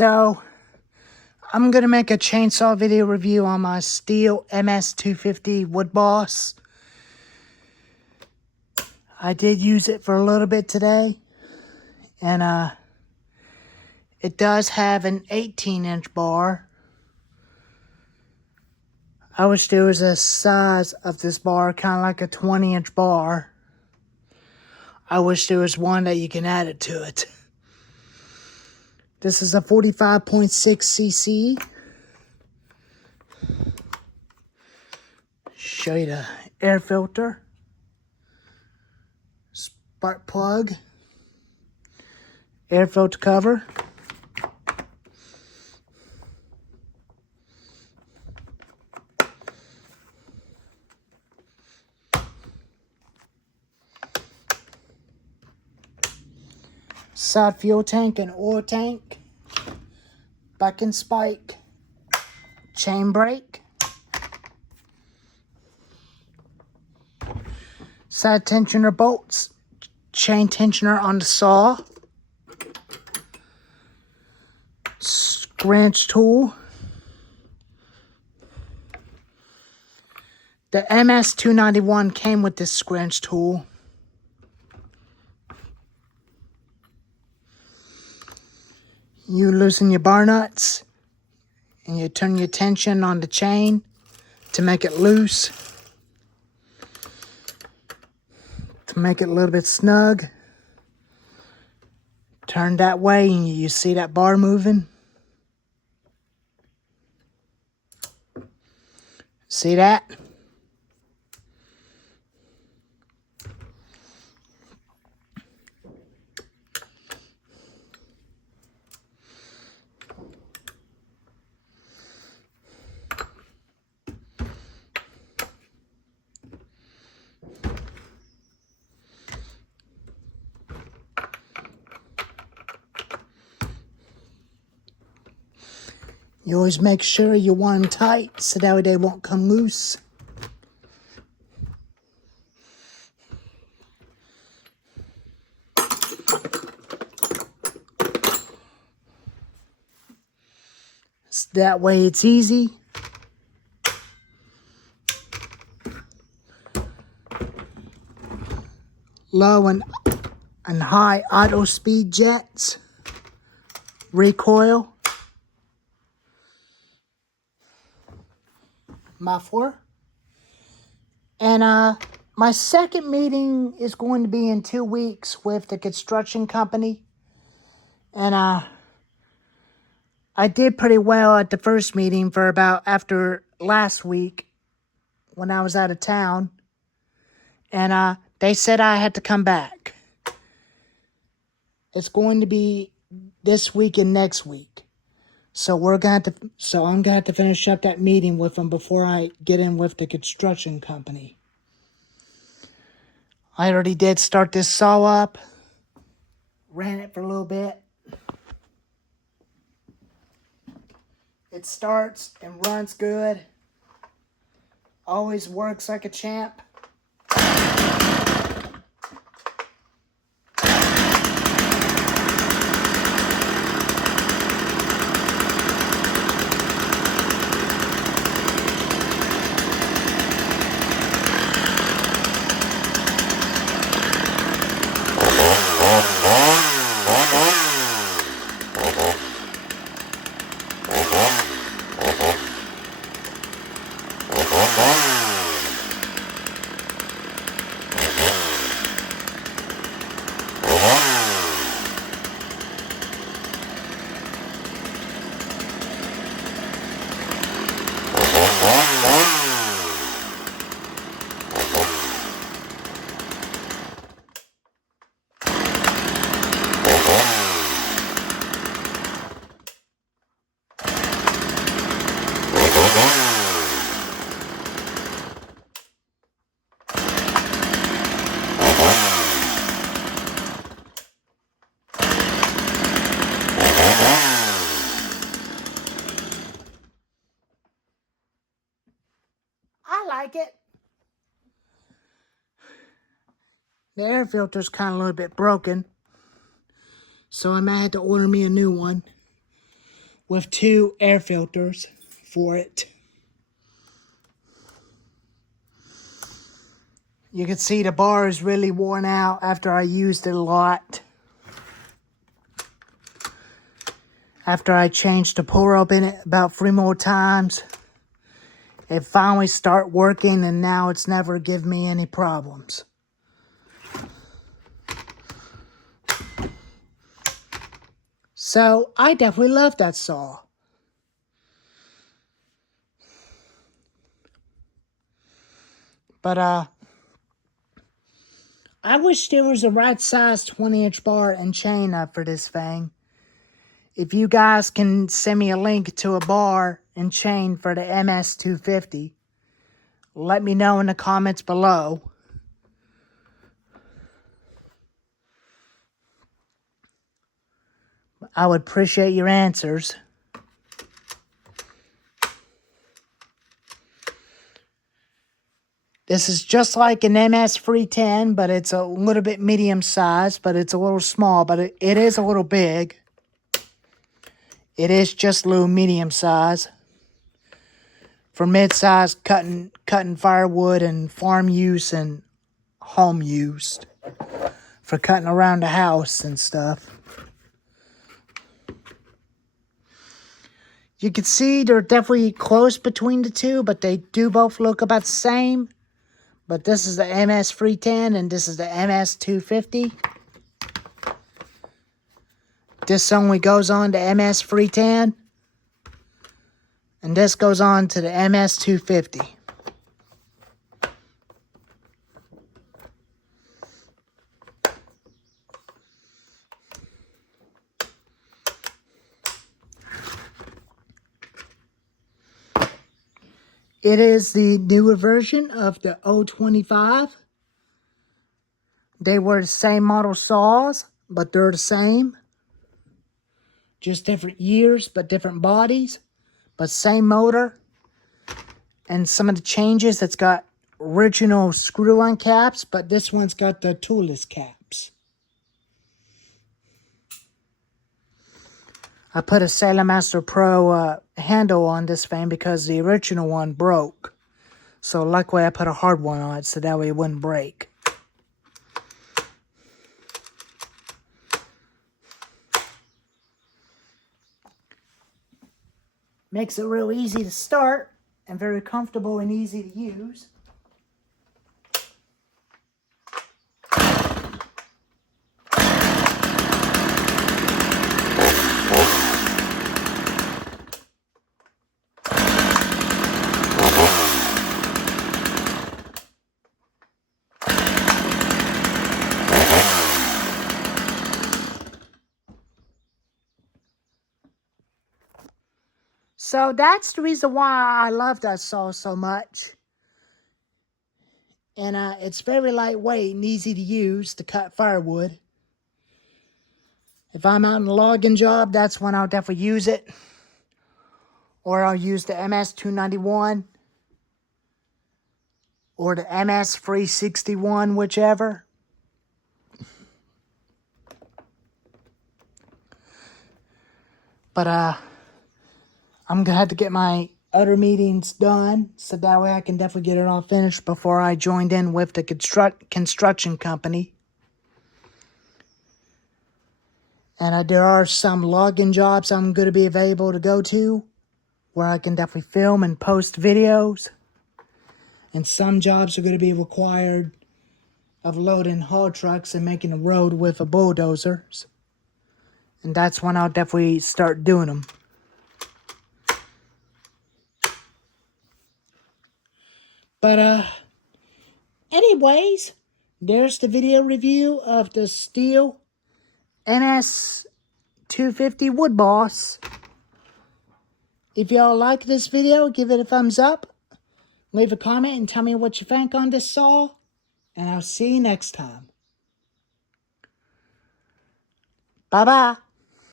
So, I'm going to make a chainsaw video review on my Stihl MS250 Wood Boss. I did use it for a little bit today. And, it does have an 18-inch bar. I wish there was a size of this bar, kind of like a 20-inch bar. I wish there was one that you can add it to it. This is a 45.6 cc. Show you the air filter, spark plug, air filter cover, side fuel tank and oil tank, buck and spike, chain brake, side tensioner bolts, chain tensioner on the saw, wrench tool. The MS291 came with this wrench tool. You loosen your bar nuts and you turn your tension on the chain to make it loose, to make it a little bit snug. Turn that way and you see that bar moving. See that? You always make sure you want them tight so that way they won't come loose. That way it's easy. Low and high auto speed jets. Recoil. Muffler. And my second meeting is going to be in 2 weeks with the construction company. And I did pretty well at the first meeting for about after last week when I was out of town. And they said I had to come back. It's going to be this week and next week. So I'm gonna have to finish up that meeting with them before I get in with the construction company. I already did start this saw up. Ran it for a little bit. It starts and runs good. Always works like a champ. I like it. The air filter's kind of a little bit broken, so I might have to order me a new one. with 2 air filters for it. You can see the bar is really worn out after I used it a lot. After I changed the pull rope in it about 3 more times, it finally started working, and now it's never given me any problems. So I definitely love that saw. But I wish there was a right size 20-inch bar and chain up for this thing. If you guys can send me a link to a bar and chain for the MS250, let me know in the comments below. I would appreciate your answers. This is just like an MS310, but it's a little bit medium sized, but it's a little small, but it is a little big. It is just a little medium size. For mid-size cutting firewood and farm use and home use. For cutting around the house and stuff. You can see they're definitely close between the two, but they do both look about the same. But this is the MS310 and this is the MS250. This only goes on to MS310. And this goes on to the MS250. It is the newer version of the 025. They were the same model saws, but they're the same. Just different years, but different bodies. But same motor. And some of the changes, it's got original screw-on caps, but this one's got the toolless caps. I put a Sailor Master Pro handle on this thing because the original one broke. So luckily I put a hard one on it so that way it wouldn't break. Makes it real easy to start and very comfortable and easy to use. So that's the reason why I love that saw so much. And it's very lightweight and easy to use to cut firewood. If I'm out on a logging job, that's when I'll definitely use it. Or I'll use the MS291. Or the MS361, whichever. But I'm going to have to get my other meetings done, so that way I can definitely get it all finished before I joined in with the construction company. And there are some logging jobs I'm going to be available to go to, where I can definitely film and post videos. And some jobs are going to be required of loading haul trucks and making a road with a bulldozers. And that's when I'll definitely start doing them. But, anyways, there's the video review of the Stihl NS250 Wood Boss. If y'all like this video, give it a thumbs up. Leave a comment and tell me what you think on this saw. And I'll see you next time. Bye-bye.